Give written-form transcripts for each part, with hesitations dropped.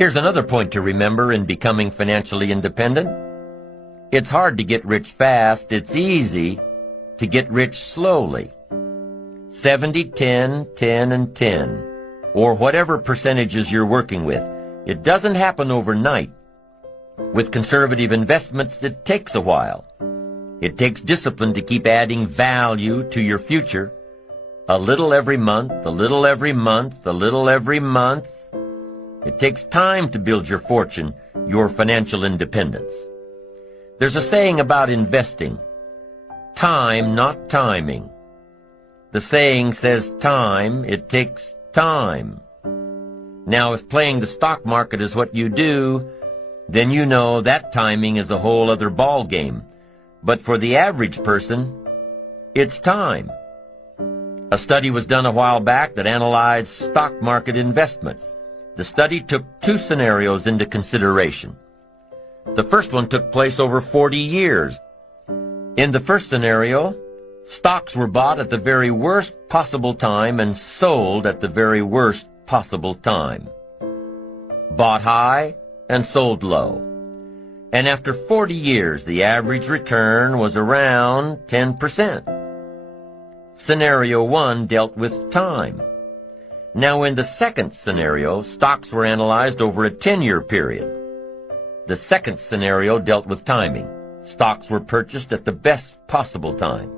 Here's another point to remember in becoming financially independent. It's hard to get rich fast. It's easy to get rich slowly. 70, 10, 10, and 10, or whatever percentages you're working with. It doesn't happen overnight. With conservative investments, it takes a while. It takes discipline to keep adding value to your future. A little every month, a little every month, a little every month. It takes time to build your fortune, your financial independence. There's a saying about investing. Time, not timing. The saying says time, it takes time. Now, if playing the stock market is what you do, then you know that timing is a whole other ball game. But for the average person, it's time. A study was done a while back that analyzed stock market investments. The study took two scenarios into consideration. The first one took place over 40 years. In the first scenario, stocks were bought at the very worst possible time and sold at the very worst possible time. Bought high and sold low. And after 40 years, the average return was around 10%. Scenario 1 dealt with time. Now, in the second scenario, stocks were analyzed over a 10-year period. The second scenario dealt with timing. Stocks were purchased at the best possible time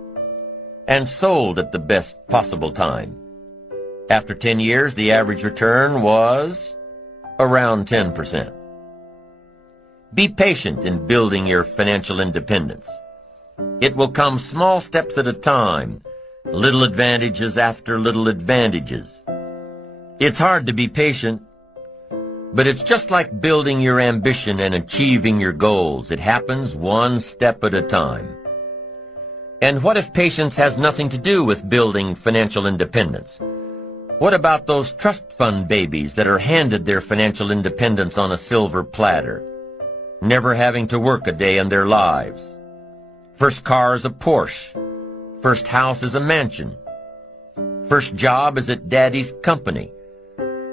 and sold at the best possible time. After 10 years, the average return was around 10%. Be patient in building your financial independence. It will come small steps at a time, little advantages after little advantages. It's hard to be patient, but it's just like building your ambition and achieving your goals. It happens one step at a time. And what if patience has nothing to do with building financial independence? What about those trust fund babies that are handed their financial independence on a silver platter, never having to work a day in their lives? First car is a Porsche. First house is a mansion. First job is at daddy's company.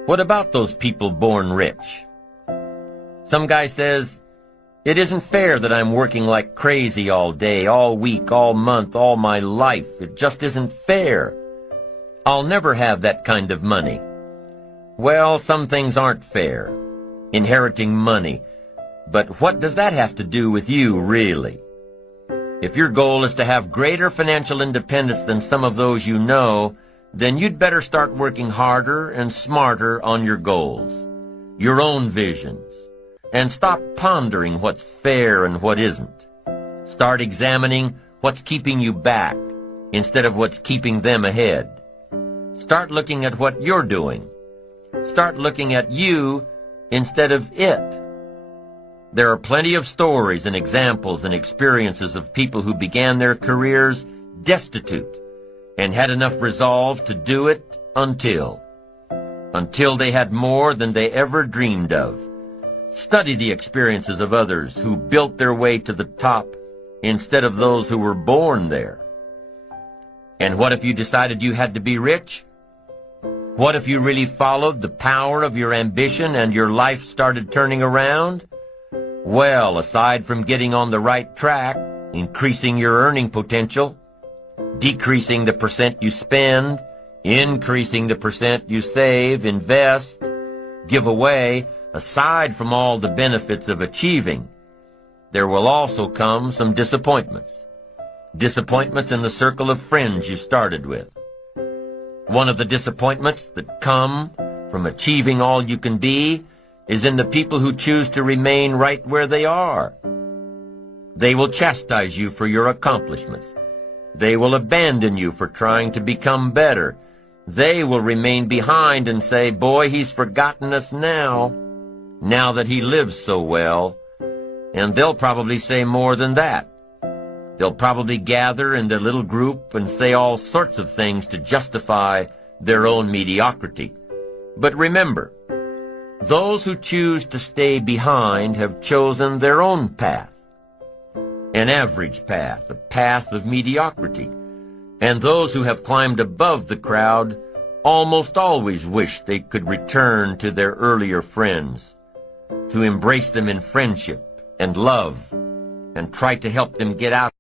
What about those people born rich? Some guy says, "It isn't fair that I'm working like crazy all day, all week, all month, all my life. It just isn't fair. I'll never have that kind of money." Well, some things aren't fair. Inheriting money. But what does that have to do with you, really? If your goal is to have greater financial independence than some of those you know, then you'd better start working harder and smarter on your goals, your own visions, and stop pondering what's fair and what isn't. Start examining what's keeping you back instead of what's keeping them ahead. Start looking at what you're doing. Start looking at you instead of it. There are plenty of stories and examples and experiences of people who began their careers destitute and had enough resolve to do it until they had more than they ever dreamed of. Study the experiences of others who built their way to the top instead of those who were born there. And what if you decided you had to be rich? What if you really followed the power of your ambition and your life started turning around? Well, aside from getting on the right track, increasing your earning potential, decreasing the percent you spend, increasing the percent you save, invest, give away, aside from all the benefits of achieving, there will also come some disappointments. Disappointments in the circle of friends you started with. One of the disappointments that come from achieving all you can be is in the people who choose to remain right where they are. They will chastise you for your accomplishments. They will abandon you for trying to become better. They will remain behind and say, "Boy, he's forgotten us now that he lives so well." And they'll probably say more than that. They'll probably gather in their little group and say all sorts of things to justify their own mediocrity. But remember, those who choose to stay behind have chosen their own path, an average path, a path of mediocrity. And those who have climbed above the crowd almost always wish they could return to their earlier friends, to embrace them in friendship and love and try to help them get out.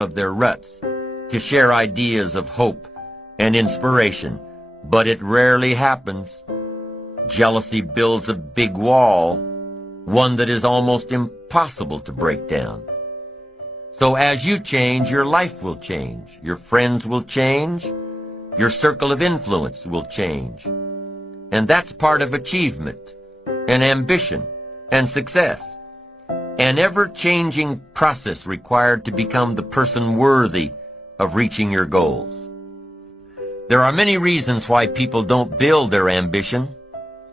of their ruts, to share ideas of hope and inspiration, but it rarely happens. Jealousy builds a big wall, one that is almost impossible to break down. So as you change, your life will change, your friends will change, your circle of influence will change. And that's part of achievement, and ambition, and success. An ever-changing process required to become the person worthy of reaching your goals. There are many reasons why people don't build their ambition,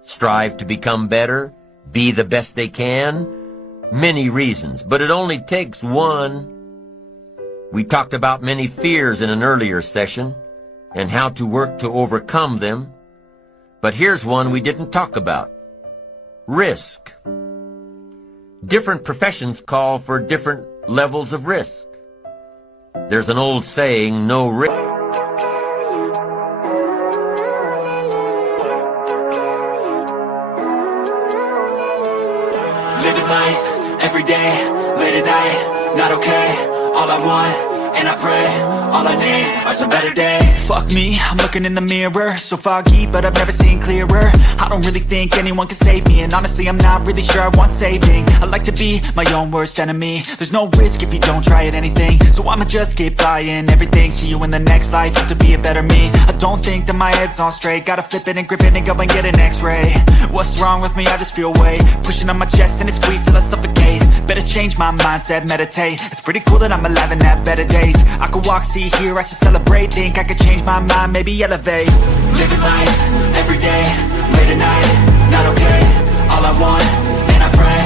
strive to become better, be the best they can. Many reasons, but it only takes one. We talked about many fears in an earlier session and how to work to overcome them. But here's one we didn't talk about. Risk. Different professions call for different levels of risk. There's an old saying, no risk. Living life, every day, late at night, not okay. All I want, and I pray, all I need are some better days. Fuck me, I'm looking in the mirror, so foggy, but I've never seen clearer. I don't really think anyone can save me, and honestly I'm not really sure I want saving. I like to be my own worst enemy. There's no risk if you don't try at anything, so I'ma just keep buying everything. See you in the next life, have to be a better me. I don't think that my head's on straight, gotta flip it and grip it and go and get an x-ray. What's wrong with me? I just feel weight pushing on my chest and it squeezes till I suffocate. Better change my mindset, meditate. It's pretty cool that I'm alive and have better days. I could walk, see, hear, I should celebrate. Think I could change my mind, maybe elevate. Living life, every day, late at night, not okay. All I want, and I pray,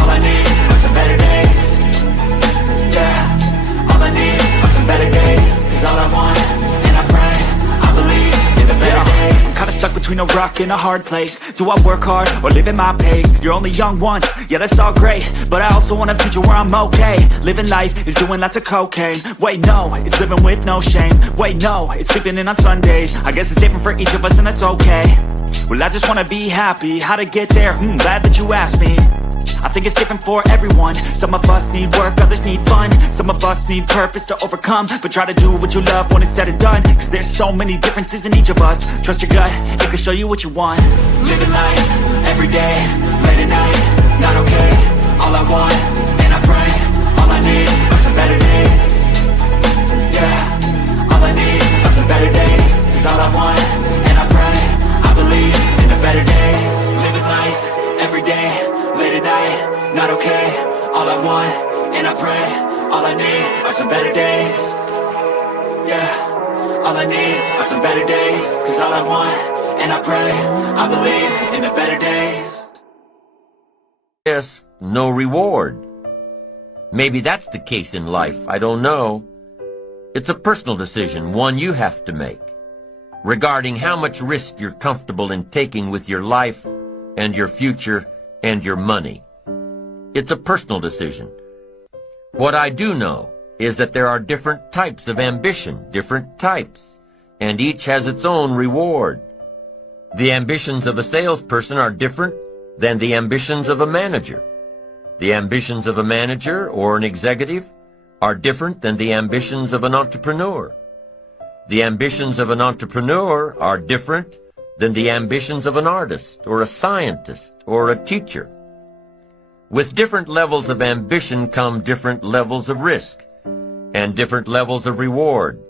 all I need are some better days. Yeah, all I need are some better days. Cause all I want, and I pray, I believe in the better days. I'm kinda stuck between a rock and a hard place. Do I work hard or live at my pace? You're only young once, yeah that's all great, but I also want a future where I'm okay. Living life is doing lots of cocaine. Wait no, it's living with no shame. Wait no, it's sleeping in on Sundays. I guess it's different for each of us and that's okay. Well I just wanna be happy, how to get there? Glad that you asked me. I think it's different for everyone. Some of us need work, others need fun. Some of us need purpose to overcome. But try to do what you love when it's said and done. Cause there's so many differences in each of us. Trust your gut, it can show you what you want. Living life, every day, late at night, not okay. All I want, and I pray, all I need are some better days. Yeah, all I need are some better days. Cause all I want, and I pray, I believe in the better days. Living life, every day, late at night, not okay. All I want, and I pray, all I need are some better days. Yeah, all I need are some better days. Cause all I want, and I pray, I believe in the better days. Risk, no reward. Maybe that's the case in life, I don't know. It's a personal decision, one you have to make, regarding how much risk you're comfortable in taking with your life and your future and your money. It's a personal decision. What I do know is that there are different types of ambition, different types, and each has its own reward. The ambitions of a salesperson are different than the ambitions of a manager. The ambitions of a manager or an executive are different than the ambitions of an entrepreneur. The ambitions of an entrepreneur are different than the ambitions of an artist or a scientist or a teacher. With different levels of ambition come different levels of risk and different levels of reward.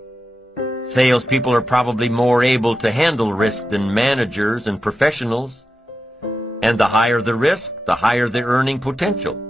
Salespeople are probably more able to handle risk than managers and professionals. And the higher the risk, the higher the earning potential.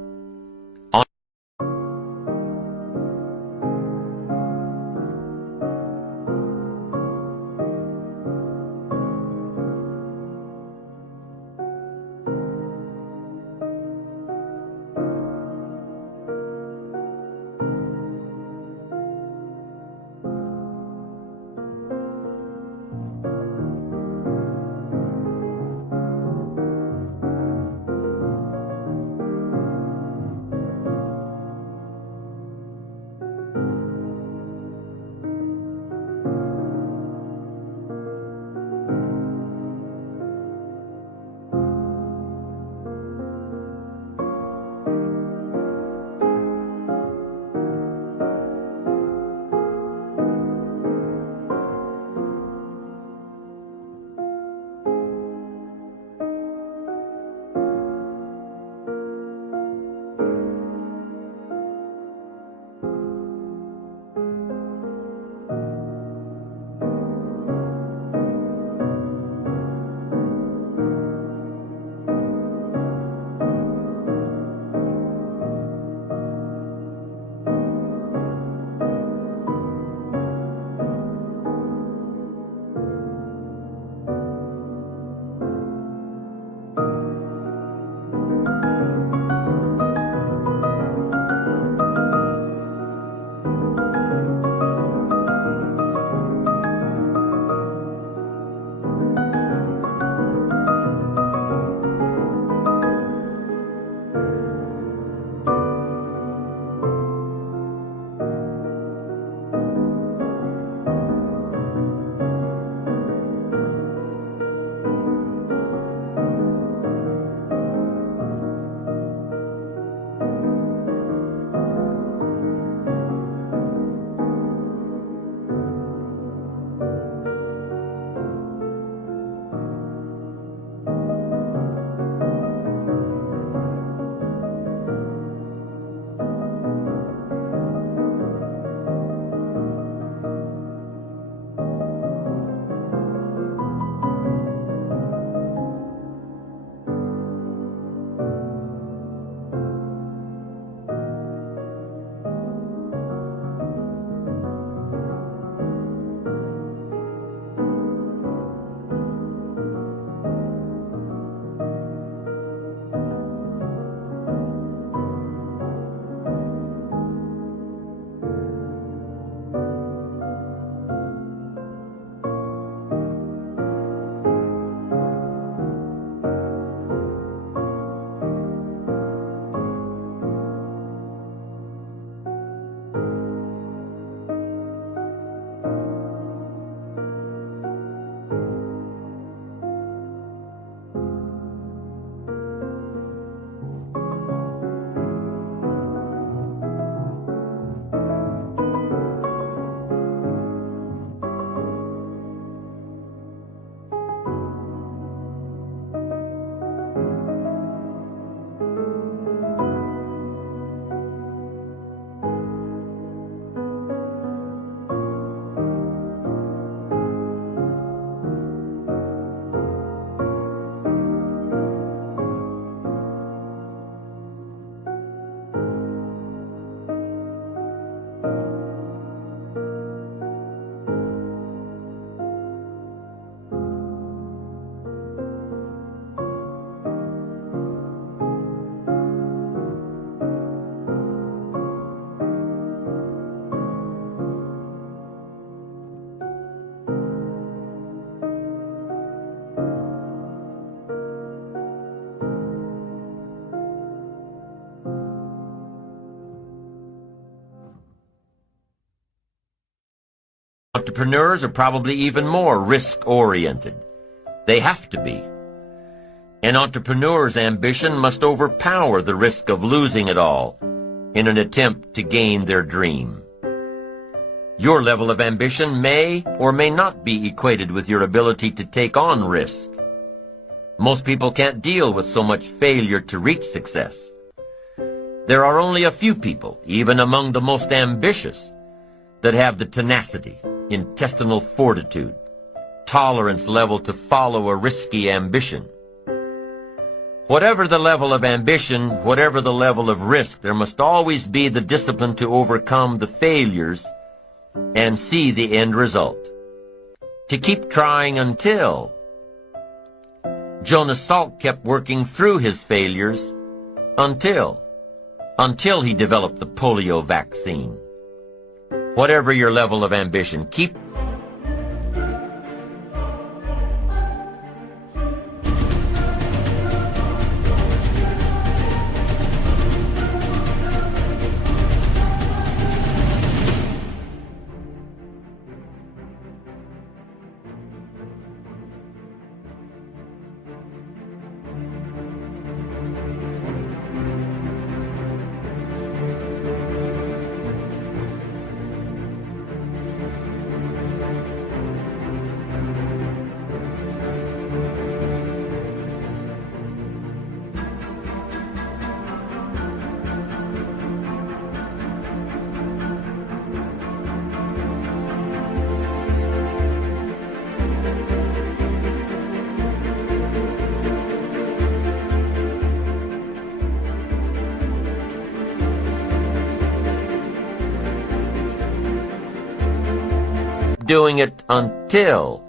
Entrepreneurs are probably even more risk-oriented. They have to be. An entrepreneur's ambition must overpower the risk of losing it all in an attempt to gain their dream. Your level of ambition may or may not be equated with your ability to take on risk. Most people can't deal with so much failure to reach success. There are only a few people, even among the most ambitious, that have the tenacity, intestinal fortitude, tolerance level to follow a risky ambition. Whatever the level of ambition, whatever the level of risk, there must always be the discipline to overcome the failures and see the end result. To keep trying until. Jonas Salk kept working through his failures until he developed the polio vaccine. Whatever your level of ambition, keep doing it until.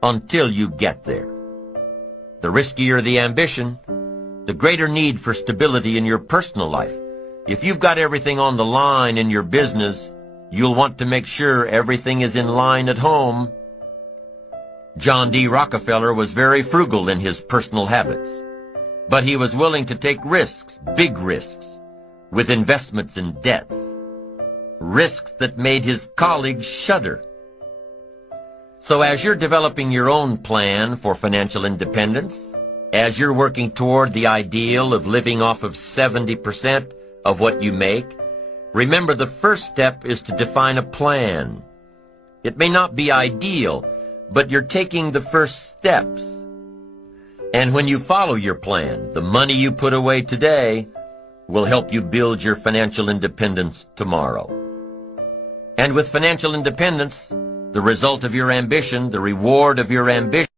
Until you get there. The riskier the ambition, the greater need for stability in your personal life. If you've got everything on the line in your business, you'll want to make sure everything is in line at home. John D. Rockefeller was very frugal in his personal habits, but he was willing to take risks, big risks, with investments in debts, risks that made his colleagues shudder. So as you're developing your own plan for financial independence, as you're working toward the ideal of living off of 70% of what you make, remember the first step is to define a plan. It may not be ideal, but you're taking the first steps. And when you follow your plan, the money you put away today will help you build your financial independence tomorrow. And with financial independence, the result of your ambition, the reward of your ambition,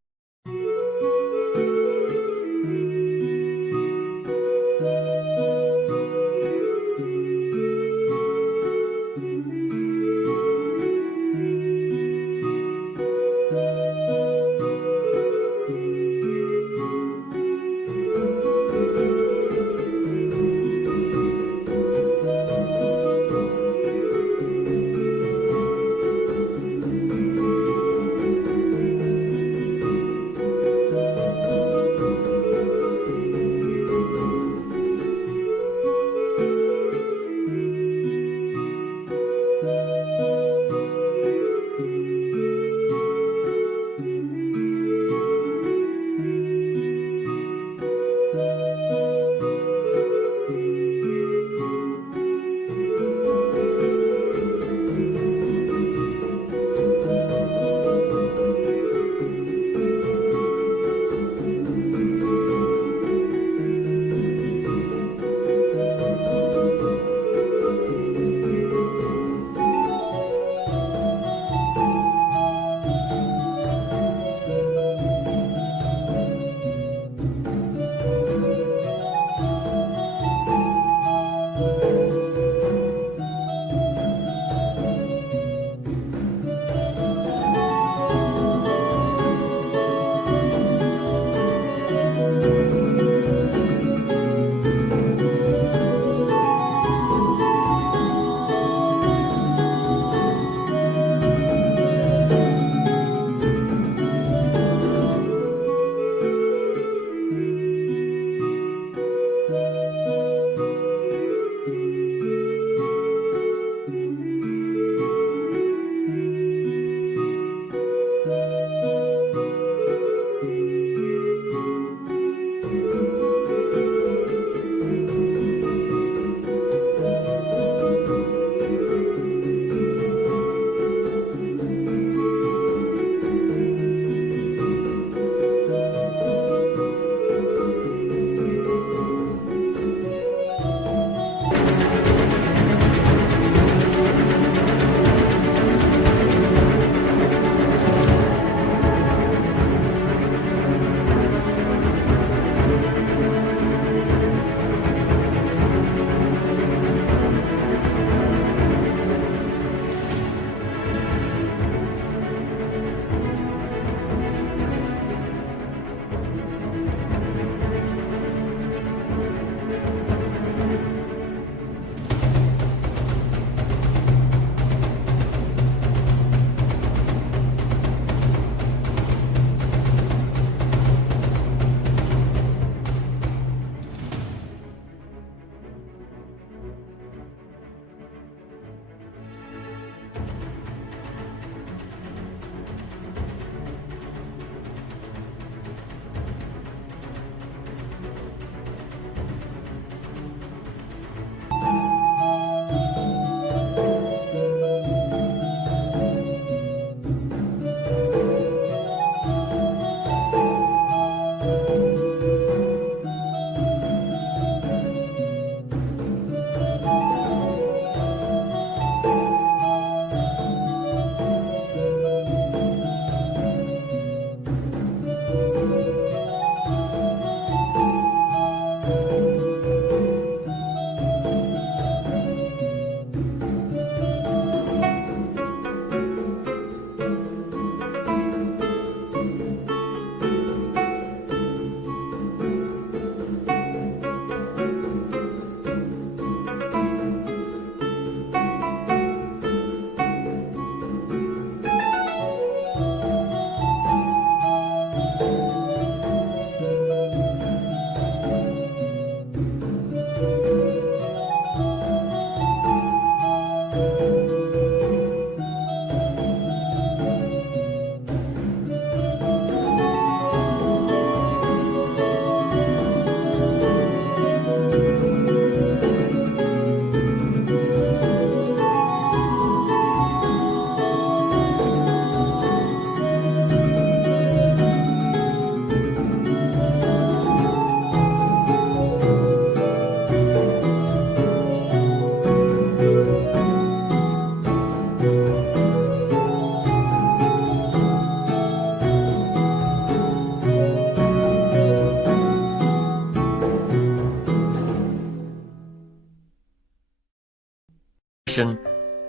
definition,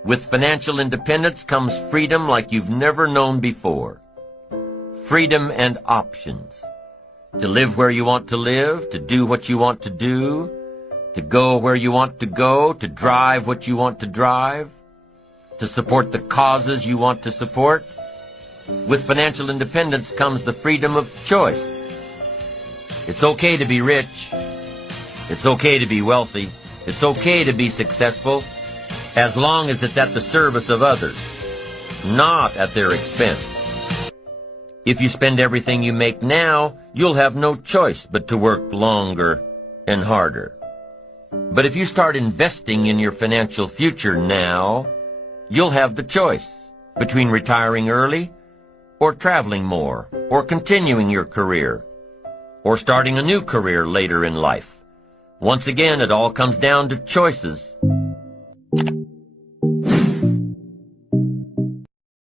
with financial independence comes freedom like you've never known before. Freedom and options. To live where you want to live, to do what you want to do, to go where you want to go, to drive what you want to drive, to support the causes you want to support. With financial independence comes the freedom of choice. It's okay to be rich. It's okay to be wealthy. It's okay to be successful, as long as it's at the service of others, not at their expense. If you spend everything you make now, you'll have no choice but to work longer and harder. But if you start investing in your financial future now, you'll have the choice between retiring early, or traveling more, or continuing your career, or starting a new career later in life. Once again, it all comes down to choices.